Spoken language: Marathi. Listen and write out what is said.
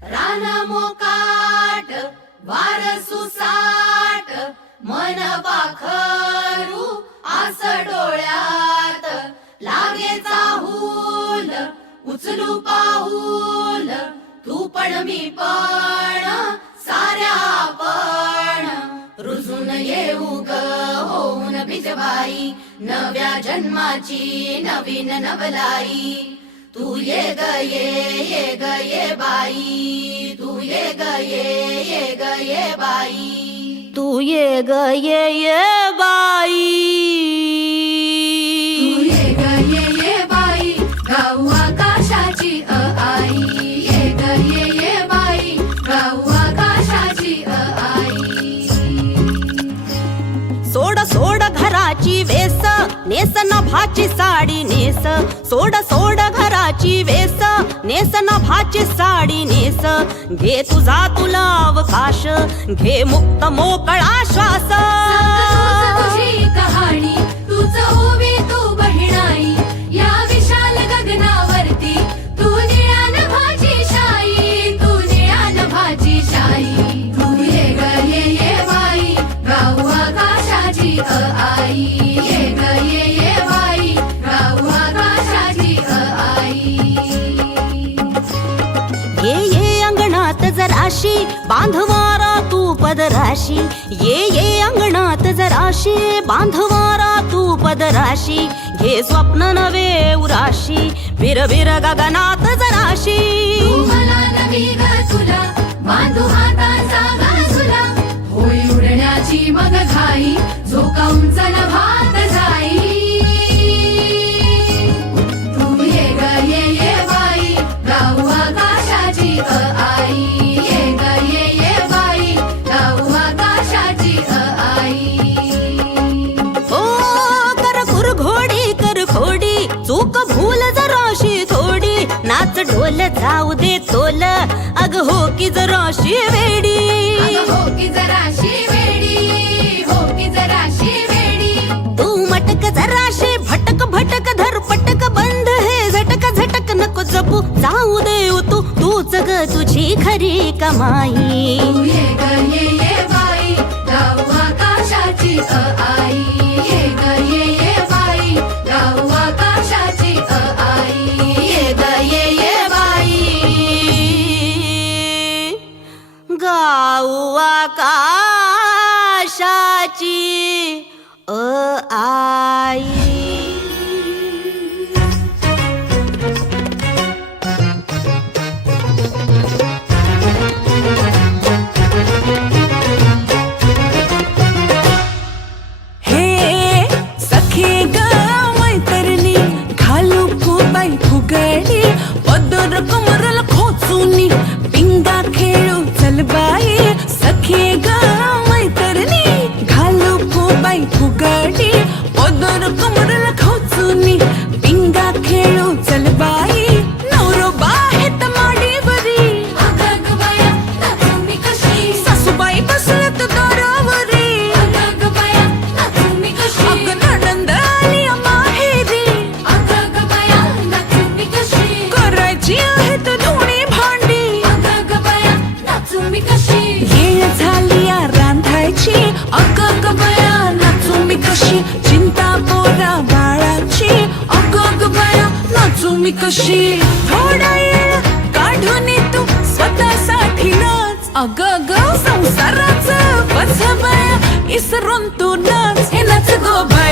रान मोकाट वार सुसाट मन पाखरू आस डोळ्यात लागे चाहूल उचलू पाऊल तू पण मी पण साऱ्या आपण रुजून येऊ ग होऊन बिजबाई नव्या जन्माची नवीन नवलाई तू ये ग ये ग ये बाई तू ये ग ये बाई तू ये ग ये बाई तू ये बाई गाऊ आकाशाची आई ये ग ये बाई गाऊ आकाशाची आई सोड सोड घराची वेस नेस नभाची साडी नेस सोड सोड घराची वेस नेस नभाची साडी नेस घे तुझा तुला अवकाश घे मुक्त मोकळा श्वास तुझी कहाणी तूच उभी तू बहिणाई या विशाल गगनावरती तू निळ्या नभाची शाई तू निळ्या नभाची शाई तू ये ग ये बाई गाऊ आकाशाची आई ये ग ये बाई गाऊ आकाशाची आई ये अंगणात जराशी बांधवारा तू पदराशी ये अंगणात जराशी बांधवारा तू पदराशी घे स्वप्न नवे उराशी विरविर गगनात जराशी तू मला नवी ग तुला बांधू हाताचा गाजुला होई उडण्याची मग घाई झोकावून चल भात जाई तू ये ग ये बाई गाऊ आकाशाची आई ये ग ये बाई गाऊ आकाशाची आई ओ कर घोडी कर खोडी चूक भूल जराशी थोडी नाच ढोल जाऊ दे तोल अग हो की जराशी वेडी अगं हो की जराशी वेडी हो की जराशी वेडी तू मटक जराशी भटक भटक धर पटक बंद हे झटक झटक नको जपू जाऊ दे तू तूच ग तुझी खरी कमाई तू ये ग ये बाई गाऊ आकाशाची आई ये ग ये बाई गाऊ आकाशाची आई ये ग ये बाई गाऊ आकाशाची आई हे सखे ग मैतरणी घालू फुबाई फुगडी पदर कमरल खोचूनी पिंगा खेळू चल बाई सखे ग मैतरणी घालू फुबाई फुगडी पदर कमरल खोचूनी पिंगा खेळू चल बाई नवरो बाहेत माडीवरी अगं ग बाया नाचू मी कशी सासूबाई बसलत दारावरी अगं ग बाया नाचू मी कशी अगं नणंद आली माहेरी अगं ग बाया नाचू मी कशी करायची आहेत दोन्ही भांडी अगं ग बाया नाचू मी कशी येळ झाली या रांधायची अगं ग बया नाचू मी कशी चिंता पोरा बाळाची अगं ग बया नाचू मी कशी थोडा येळ काढून तू स्वतःसाठी नाच अगं ग संसाराचं बस बया इसरून तू नाच हे नाच गो बाई